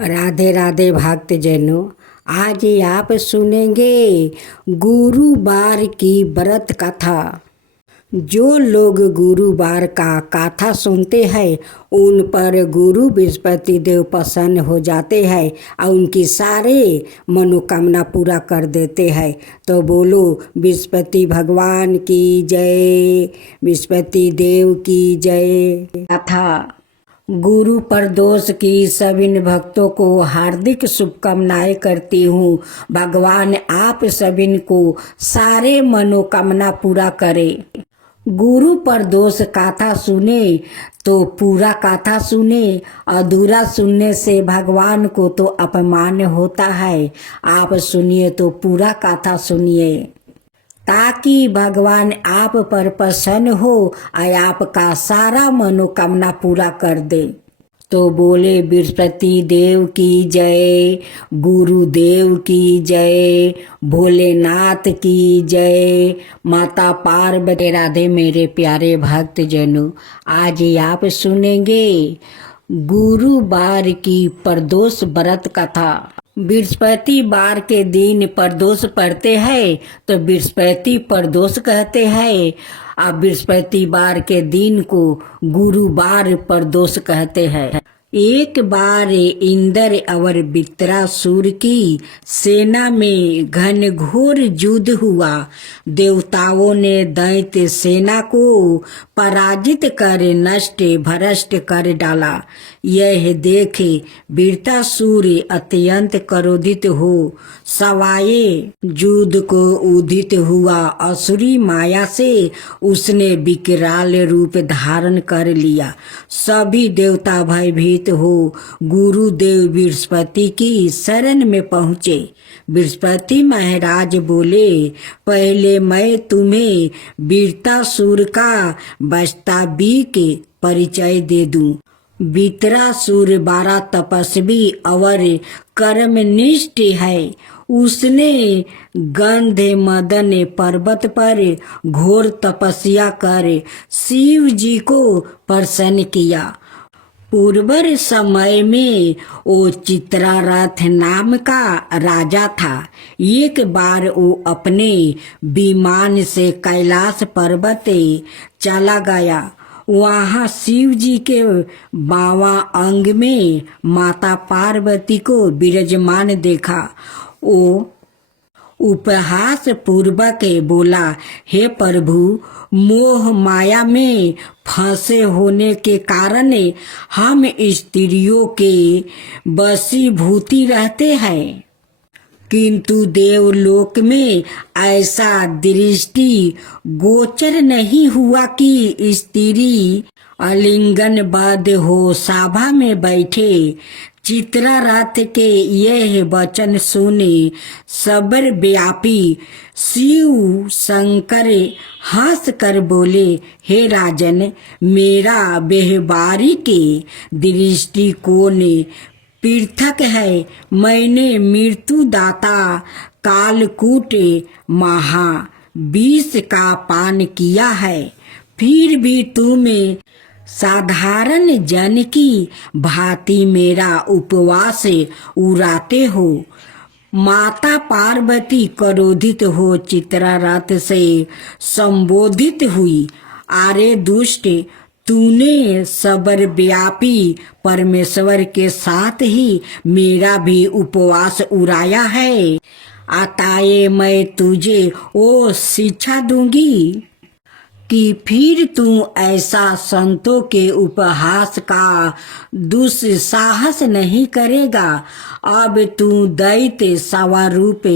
राधे राधे भक्तजनों, आज आप सुनेंगे गुरुवार की व्रत कथा। जो लोग गुरुवार का कथा सुनते हैं उन पर गुरु बृहस्पति देव प्रसन्न हो जाते हैं और उनकी सारे मनोकामना पूरा कर देते हैं। तो बोलो बृहस्पति भगवान की जय, बृहस्पति देव की जय। कथा गुरु प्रदोष की सभी भक्तों को हार्दिक शुभकामनाएं करती हूँ। भगवान आप सभी को सारे मनोकामना पूरा करे। गुरु प्रदोष कथा सुने तो पूरा कथा सुने, अधूरा सुनने से भगवान को तो अपमान होता है। आप सुनिए तो पूरा कथा सुनिए ताकि भगवान आप पर प्रसन्न हो और आपका सारा मनोकामना पूरा कर दे। तो बोले बृहस्पति देव की जय, गुरुदेव की जय, भोलेनाथ की जय, माता पार्वती। राधे मेरे प्यारे भक्तजनों, आज आप सुनेंगे गुरुवार की प्रदोष व्रत कथा। बृहस्पति बार के दिन प्रदोष पड़ते हैं तो बृहस्पति प्रदोष कहते हैं। अब बृहस्पति बार के दिन को गुरुवार प्रदोष कहते हैं। एक बार इंद्र और वृत्रासुर की सेना में घनघोर युद्ध हुआ। देवताओं ने दैत्य सेना को पराजित कर नष्ट भ्रष्ट कर डाला। यह देखे वृत्रासुर अत्यंत क्रोधित हो सवाए युद्ध को उदित हुआ। असुरी माया से उसने विकराल रूप धारण कर लिया। सभी देवता भयभीत हो गुरुदेव बृहस्पति की शरण में पहुँचे। बृहस्पति महाराज बोले, पहले मैं तुम्हें वृत्रासुर का वास्तविक परिचय दे दूं। वृत्रासुर 12 तपस्वी और कर्मनिष्ठ है। उसने गंधमदन पर्वत पर घोर तपस्या कर शिव जी को प्रसन्न किया। पूर्वर समय में वो चित्रारथ नाम का राजा था। एक बार वो अपने विमान से कैलाश पर्वत चला गया। वहाँ शिव जी के बावां अंग में माता पार्वती को विराजमान देखा। वो उपहास पूर्वक बोला, हे प्रभु, मोह माया में फंसे होने के कारण हम स्त्रियों के वशीभूति रहते हैं, किंतु देवलोक में ऐसा दृष्टि गोचर नहीं हुआ कि स्त्री आलिंगनबद्ध हो सभा में बैठे। चित्रारथ के यह वचन सुने सर्वव्यापी शिव शंकर हंस कर बोले, हे राजन, मेरा व्यवहारिक दृष्टिकोण पृथक है। मैंने मृत्युदाता कालकूट महाविष का पान किया है, फिर भी तुम साधारण जन की भांति मेरा उपवास उड़ाते हो। माता पार्वती क्रोधित हो चित्रारथ से संबोधित हुई, अरे दुष्ट, तूने सर्वव्यापी परमेश्वर के साथ ही मेरा भी उपवास उड़ाया है। अतः मैं तुझे वो शिक्षा दूंगी कि फिर तू ऐसा संतों के उपहास का दुस्साहस नहीं करेगा। अब तू दैत्य स्वरूप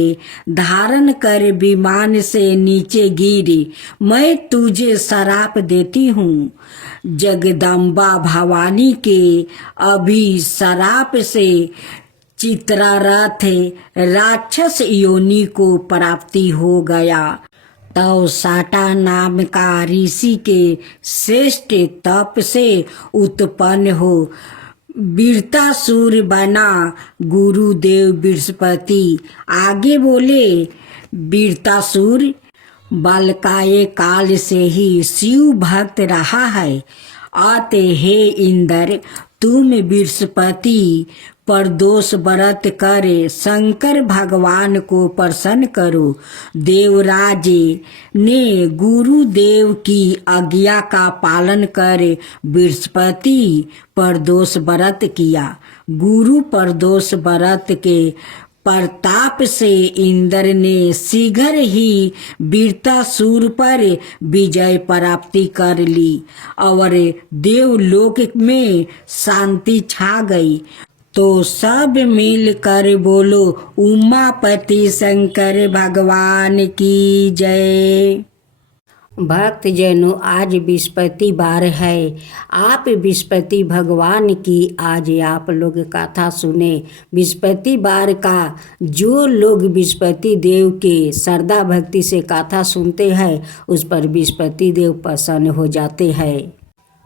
धारण कर विमान से नीचे गिरी। मैं तुझे श्राप देती हूँ। जगदम्बा भवानी के अभिश्राप से चित्रारथ राक्षस योनि को प्राप्ति हो गया। तो साटा नाम का ऋषि के श्रेष्ठ तप से उत्पन्न हो वृत्रासुर बना गुरुदेव बृहस्पति। आगे बोले, वृत्रासुर बालकाय काल से ही शिव भक्त रहा है। अत हे इंद्र, तुम बृहस्पति पर दोष व्रत कर शंकर भगवान को प्रसन्न करो। देवराज ने गुरुदेव की आज्ञा का पालन कर बृहस्पति पर दोष व्रत किया। गुरु पर दोष व्रत के प्रताप से इंद्र ने शीघ्र ही वीरतासुर पर विजय प्राप्ति कर ली और देवलोक में शांति छा गई। तो सब मिलकर बोलो उमापति शंकर भगवान की जय। भक्त जनों, आज बृहस्पतिवार है। आप बृहस्पति भगवान की आज आप लोग कथा सुने। बृहस्पतिवार का जो लोग बृहस्पति देव के श्रद्धा भक्ति से कथा सुनते हैं उस पर बृहस्पति देव प्रसन्न हो जाते हैं।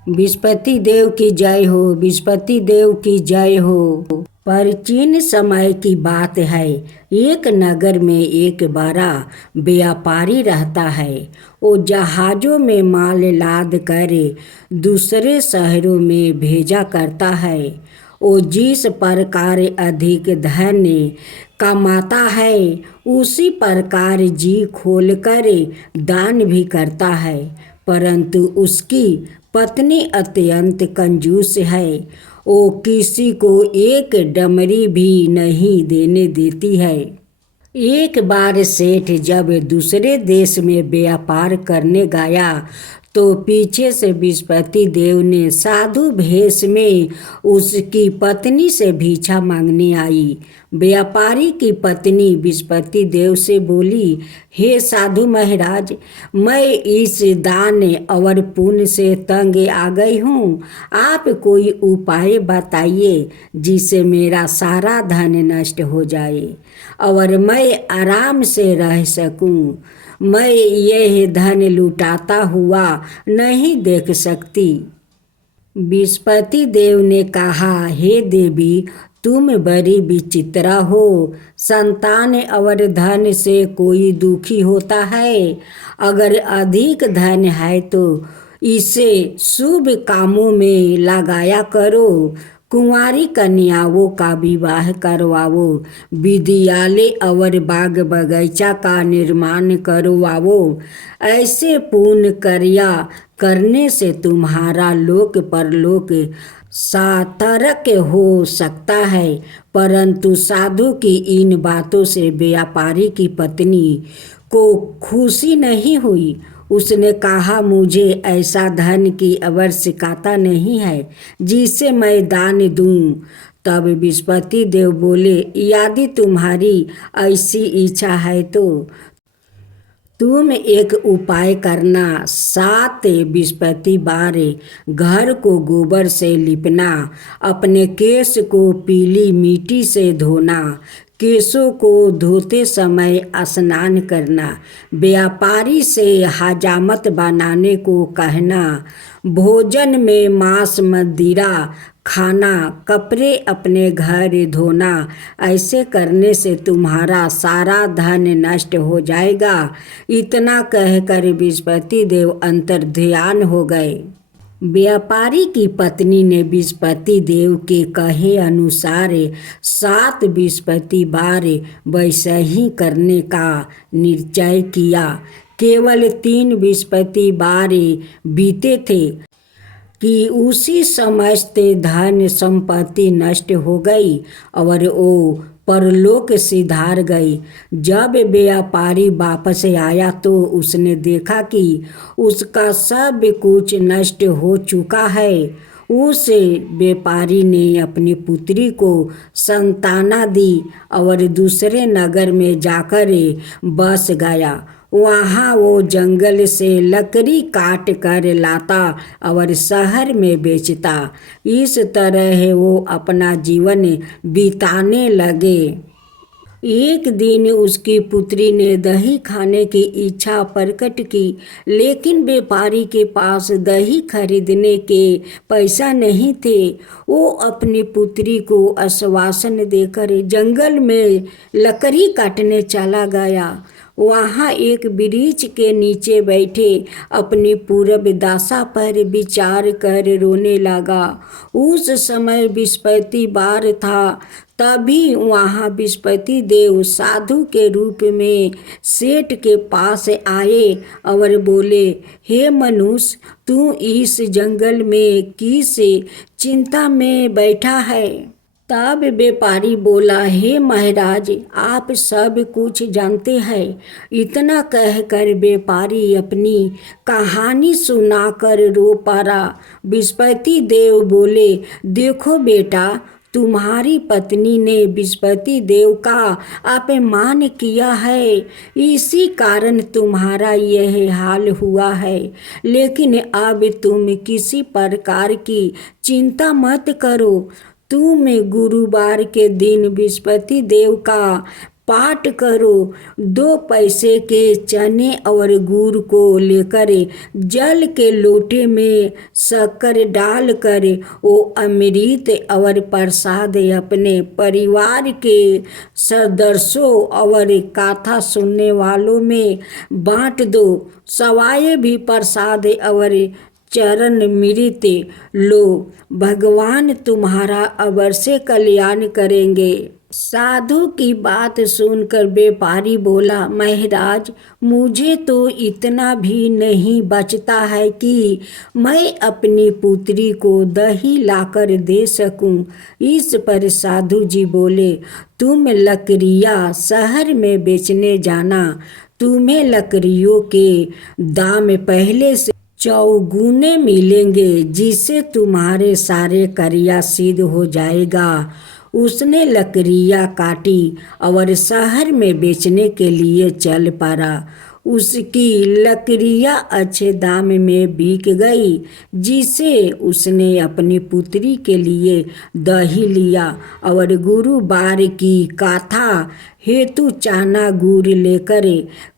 बृहस्पति देव की जय हो, बृहस्पति देव की जय हो। प्राचीन समय की बात है, एक नगर में एक बड़ा व्यापारी रहता है। वो जहाज़ों में माल लाद कर दूसरे शहरों में भेजा करता है। वो जिस प्रकार अधिक धन कमाता है उसी प्रकार जी खोलकर दान भी करता है, परंतु उसकी पत्नी अत्यंत कंजूस है। वो किसी को एक डमरी भी नहीं देने देती है। एक बार सेठ जब दूसरे देश में व्यापार करने गया तो पीछे से बृहस्पति देव ने साधु भेष में उसकी पत्नी से भिक्षा मांगने आई। व्यापारी की पत्नी बृहस्पति देव से बोली, हे साधु महाराज, मैं इस दान और पुण्य से तंग आ गई हूँ। आप कोई उपाय बताइए जिससे मेरा सारा धन नष्ट हो जाए और मैं आराम से रह सकूँ। मैं यह धन लुटाता हुआ नहीं देख सकती। बृहस्पति देव ने कहा, हे देवी, तुम बड़ी विचित्र हो। संतान और धन से कोई दुखी होता है। अगर अधिक धन है तो इसे शुभ कामों में लगाया करो। कुंवारी कन्याओं का विवाह करवाओ, विद्यालय और बाग बगीचा का निर्माण करवाओ। ऐसे पुण्य कार्य करने से तुम्हारा लोक परलोक सार्थक हो सकता है। परंतु साधु की इन बातों से व्यापारी की पत्नी को खुशी नहीं हुई। उसने कहा, मुझे ऐसा धन की आवश्यकता नहीं है जिसे मैं दान दूं। तब बृहस्पति देव बोले, यदि तुम्हारी ऐसी इच्छा है तो तुम एक उपाय करना। 7 बृहस्पतिवार घर को गोबर से लिपना, अपने केश को पीली मिट्टी से धोना, केशों को धोते समय स्नान करना, व्यापारी से हजामत बनाने को कहना, भोजन में मांस मदिरा खाना, कपड़े अपने घर धोना। ऐसे करने से तुम्हारा सारा धन नष्ट हो जाएगा। इतना कहकर बृहस्पति देव अंतर्ध्यान हो गए। व्यापारी की पत्नी ने बृहस्पति देव के कहे अनुसार 7 बृहस्पतिवार वैसा ही करने का निश्चय किया। केवल 3 बृहस्पतिवार बीते थे कि उसी समस्त धन संपत्ति नष्ट हो गई और वो परलोक सिधार गई। जब व्यापारी वापस आया तो उसने देखा कि उसका सब कुछ नष्ट हो चुका है। उस व्यापारी ने अपनी पुत्री को संताना दी और दूसरे नगर में जाकर बस गया। वहाँ वो जंगल से लकड़ी काट कर लाता और शहर में बेचता। इस तरह वो अपना जीवन बिताने लगे। एक दिन उसकी पुत्री ने दही खाने की इच्छा प्रकट की, लेकिन व्यापारी के पास दही खरीदने के पैसा नहीं थे। वो अपनी पुत्री को आश्वासन देकर जंगल में लकड़ी काटने चला गया। वहाँ एक वृक्ष के नीचे बैठे अपनी पूर्व दशा पर विचार कर रोने लगा। उस समय बृहस्पति वार था। तभी वहाँ बृहस्पति देव साधु के रूप में सेठ के पास आए और बोले, हे मनुष्य, तू इस जंगल में किस चिंता में बैठा है? तब व्यापारी बोला, हे महाराज, आप सब कुछ जानते हैं। इतना कहकर व्यापारी अपनी कहानी सुनाकर रो पड़ा। बृहस्पति देव बोले, देखो बेटा, तुम्हारी पत्नी ने बृहस्पति देव का अपमान किया है, इसी कारण तुम्हारा यह हाल हुआ है। लेकिन अब तुम किसी प्रकार की चिंता मत करो। तुम गुरुवार के दिन बृहस्पति देव का पाठ करो। 2 पैसे के चने और गुड़ को लेकर जल के लोटे में शक्कर डालकर वो अमृत और प्रसाद अपने परिवार के सदस्यों और कथा सुनने वालों में बांट दो। सवाए भी प्रसाद और चरण मृत लो, भगवान तुम्हारा अवश्य कल्याण करेंगे। साधु की बात सुनकर व्यापारी बोला, महाराज, मुझे तो इतना भी नहीं बचता है कि मैं अपनी पुत्री को दही लाकर दे सकूं। इस पर साधु जी बोले, तुम लकड़ियाँ शहर में बेचने जाना। तुम्हें लकड़ियों के दाम पहले से चौगुने मिलेंगे, जिससे तुम्हारे सारे कार्य सिद्ध हो जाएगा। उसने लकड़ियाँ काटी और शहर में बेचने के लिए चल पड़ा। उसकी लकड़ियाँ अच्छे दाम में बिक गई, जिसे उसने अपनी पुत्री के लिए दही लिया और गुरुवार की कथा हेतु चाना गुड़ लेकर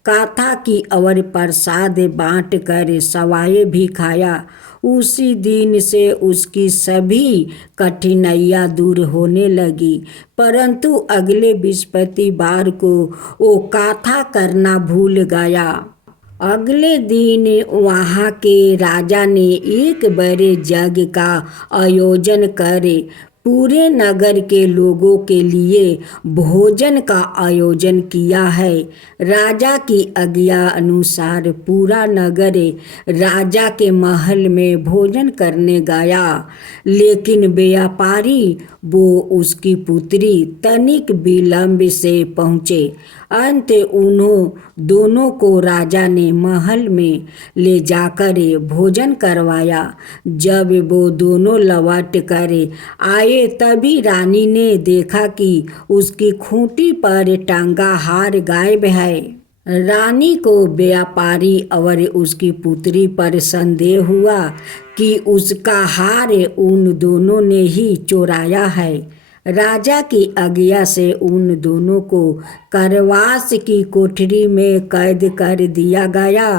कथा की और प्रसाद बांट कर सवाए भी खाया। उसी दिन से उसकी सभी कठिनाइयाँ दूर होने लगी। परंतु अगले बृहस्पतिवार को वो कथा करना भूल गया। अगले दिन वहाँ के राजा ने एक बड़े यज्ञ का आयोजन कर पूरे नगर के लोगों के लिए भोजन का आयोजन किया है। राजा की आज्ञा अनुसार पूरा नगर राजा के महल में भोजन करने गया, लेकिन व्यापारी वो उसकी पुत्री तनिक विलंब से पहुँचे। अंत उन्हों दोनों को राजा ने महल में ले जाकर भोजन करवाया। जब वो दोनों लौट कर आए तभी रानी ने देखा कि उसकी खूंटी पर टांगा हार गायब है। रानी को व्यापारी और उसकी पुत्री पर संदेह हुआ कि उसका हार उन दोनों ने ही चुराया है। राजा की आज्ञा से उन दोनों को कारावास की कोठरी में कैद कर दिया गया।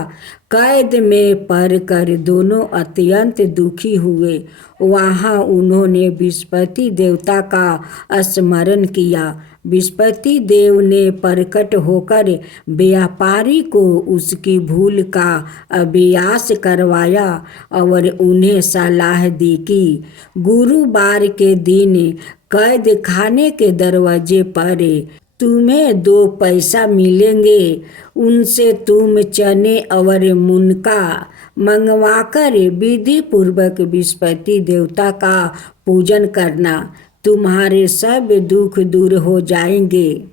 कैद में पड़कर दोनों अत्यंत दुखी हुए। वहाँ उन्होंने बृहस्पति देवता का स्मरण किया। बृहस्पति देव ने प्रकट होकर व्यापारी को उसकी भूल का अभ्यास करवाया और उन्हें सलाह दी कि गुरुवार के दिन कैद खाने के दरवाजे पर तुम्हें 2 पैसा मिलेंगे। उनसे तुम चने और मुनका मंगवाकर विधि पूर्वक बृहस्पति देवता का पूजन करना। तुम्हारे सब दुख दूर हो जाएंगे।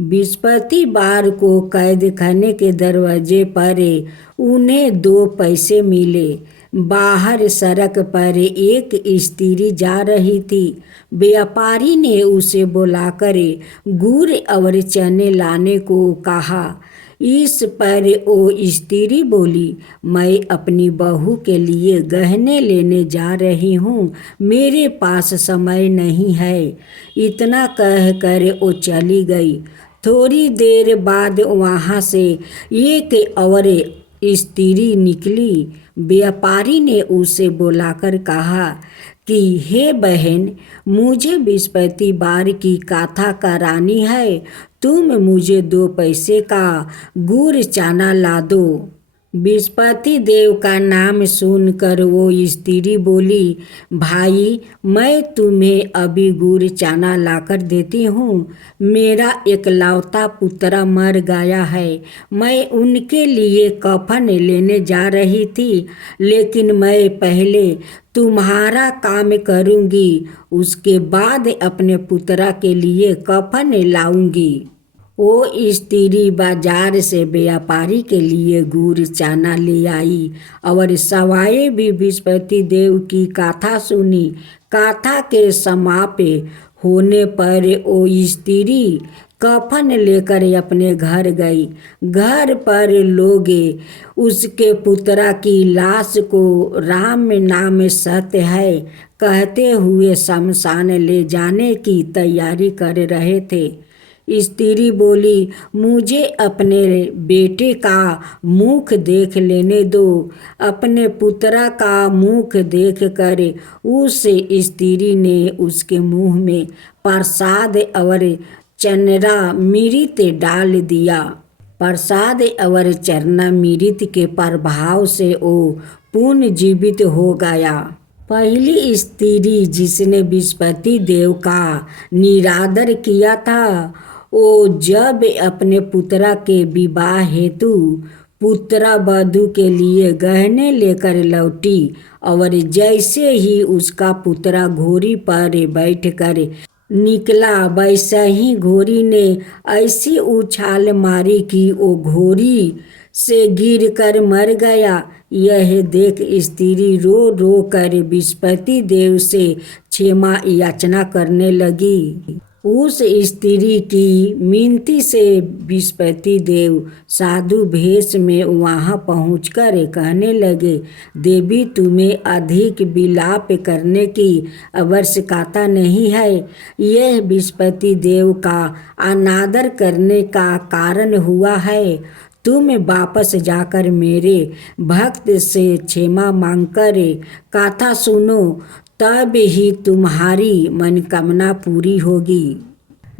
बृहस्पतिवार को कैद खाने के दरवाजे पर उन्हें 2 पैसे मिले। बाहर सड़क पर एक स्त्री जा रही थी। व्यापारी ने उसे बुलाकर गुड़ और चने लाने को कहा। इस पर वो स्त्री बोली, मैं अपनी बहू के लिए गहने लेने जा रही हूँ, मेरे पास समय नहीं है। इतना कहकर वो चली गई। थोड़ी देर बाद वहाँ से एक और स्त्री निकली। व्यापारी ने उसे बुलाकर कहा कि हे बहन, मुझे बृहस्पतिवार की कथा करानी है, तुम मुझे 2 पैसे का गुड़ चना ला दो। बृहस्पति देव का नाम सुनकर वो स्त्री बोली, भाई मैं तुम्हें अभी गुड़ चना लाकर देती हूँ। मेरा एकलौता पुत्र मर गया है, मैं उनके लिए कफन लेने जा रही थी, लेकिन मैं पहले तुम्हारा काम करूँगी, उसके बाद अपने पुत्र के लिए कफन लाऊंगी। वो स्त्री बाजार से व्यापारी के लिए गुड़ चना ले आई और सवाए भी बृहस्पति देव की कथा सुनी। कथा के समाप्त होने पर वो स्त्री कफन लेकर अपने घर गई। घर पर लोग उसके पुत्र की लाश को राम नाम सत्य है कहते हुए शमशान ले जाने की तैयारी कर रहे थे। स्त्री बोली, मुझे अपने बेटे का मुख देख लेने दो। अपने पुत्र का मुख देखकर उस स्त्री ने उसके मुंह में प्रसाद और चरणामृत डाल दिया। प्रसाद और चरणामृत के प्रभाव से वो पुनर्जीवित हो गया। पहली स्त्री जिसने बृहस्पति देव का निरादर किया था, वो जब अपने पुत्र के विवाह हेतु पुत्र वधू के लिए गहने लेकर लौटी और जैसे ही उसका पुत्र घोड़ी पर बैठकर निकला, वैसे ही घोड़ी ने ऐसी उछाल मारी कि वो घोड़ी से गिरकर मर गया। यह देख स्त्री रो रो कर बृहस्पति देव से क्षमा याचना करने लगी। उस स्त्री की मिनती से बृहस्पति देव साधु भेष में वहाँ पहुंचकर कहने लगे, देवी तुम्हें अधिक विलाप करने की आवश्यकता नहीं है। यह बृहस्पति देव का अनादर करने का कारण हुआ है। तुम वापस जाकर मेरे भक्त से क्षमा मांगकर कथा सुनो, तब ही तुम्हारी मनोकामना पूरी होगी।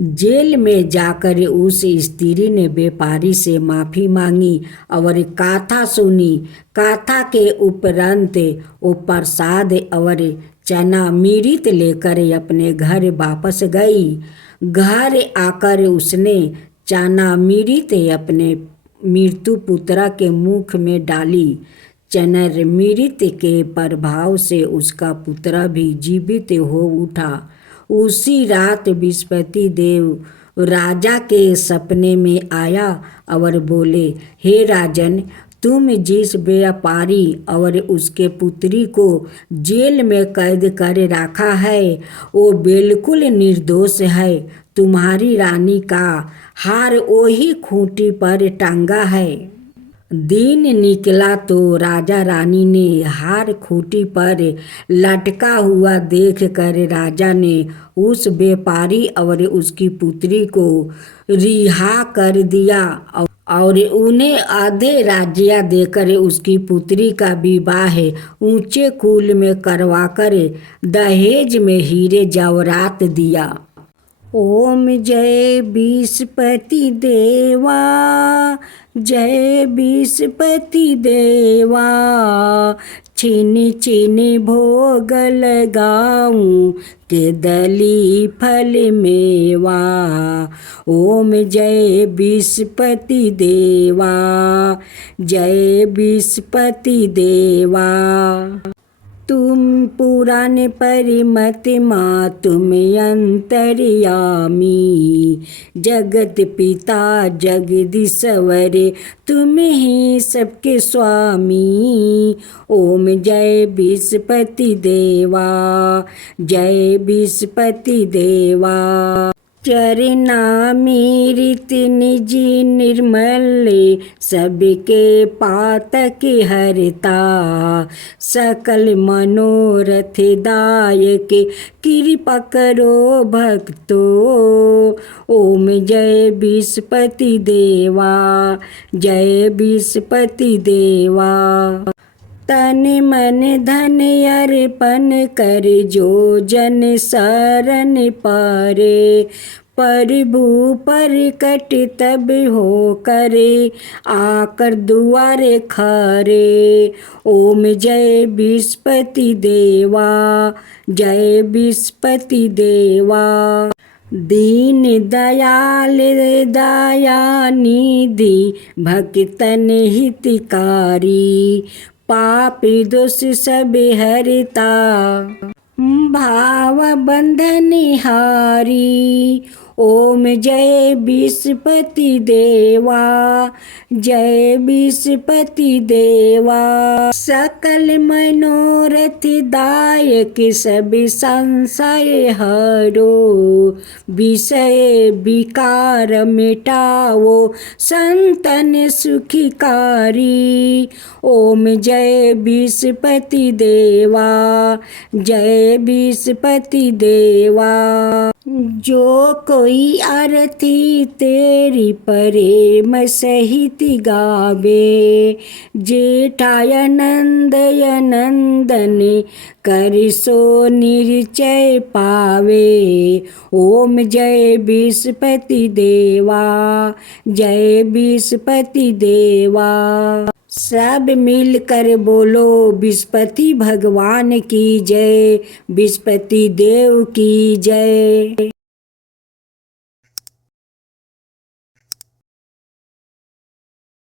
जेल में जाकर उस स्त्री ने व्यापारी से माफ़ी मांगी और कथा सुनी। कथा के उपरांत वो प्रसाद और चरणामृत लेकर अपने घर वापस गई। घर आकर उसने चरणामृत अपने मृत्यु पुत्र के मुख में डाली। चरणामृत के प्रभाव से उसका पुत्र भी जीवित हो उठा। उसी रात बृहस्पति देव राजा के सपने में आया और बोले, हे राजन, तुम जिस व्यापारी और उसके पुत्री को जेल में कैद कर रखा है वो बिल्कुल निर्दोष है। तुम्हारी रानी का हार वही खूंटी पर टांगा है। दिन निकला तो राजा रानी ने हार खूंटी पर लटका हुआ देखकर राजा ने उस व्यापारी और उसकी पुत्री को रिहा कर दिया और उन्हें आधे राज्य देकर उसकी पुत्री का विवाह ऊंचे कुल में करवाकर दहेज में हीरे जवाहरात दिया। ओम जय बृहस्पति देवा, जय बृहस्पति देवा, छिन छिन भोग लगाऊं के दली फल मेवा। ओम जय बृहस्पति देवा, जय बृहस्पति देवा। तुम पुराण परिमतिमा तुम अंतर्यामी, जगत पिता जगदीश्वर तुम ही सबके स्वामी। ओम जय बृहस्पति देवा, जय बृहस्पति देवा। चरणामृत निज निर्मल सबके पातक हरता सकल मनोरथ दायक कृपा करो भक्तो ओम जय विष्णुपति देवा जय विष्णुपति देवा। तन मन धन अर्पण कर जो जन शरण पारे प्रभु प्रकट तब हो करे आकर दुआरे खरे ओम जय विष्णुपति देवा जय विष्णुपति देवा। दीन दयाल दया निधि भक्तन हितकारी पापी दोष सब हरता भाव बंधन हारी ओम जय विष्णुपति देवा जय विष्णुपति देवा। सकल मनोरथ दायक सब संशय हरो विषय विकार मिटाओ संतन सुखकारी ओम जय विष्णुपति देवा जय विष्णुपति देवा। जो कोई आरती तेरी प्रेम सहित गावे जेठाय नंदय नंदन कर सो निश्चय पावे ओम जय विष्णुपति देवा जय विष्णुपति देवा। सब मिलकर बोलो विष्णुपति भगवान की जय विष्णुपति देव की जय।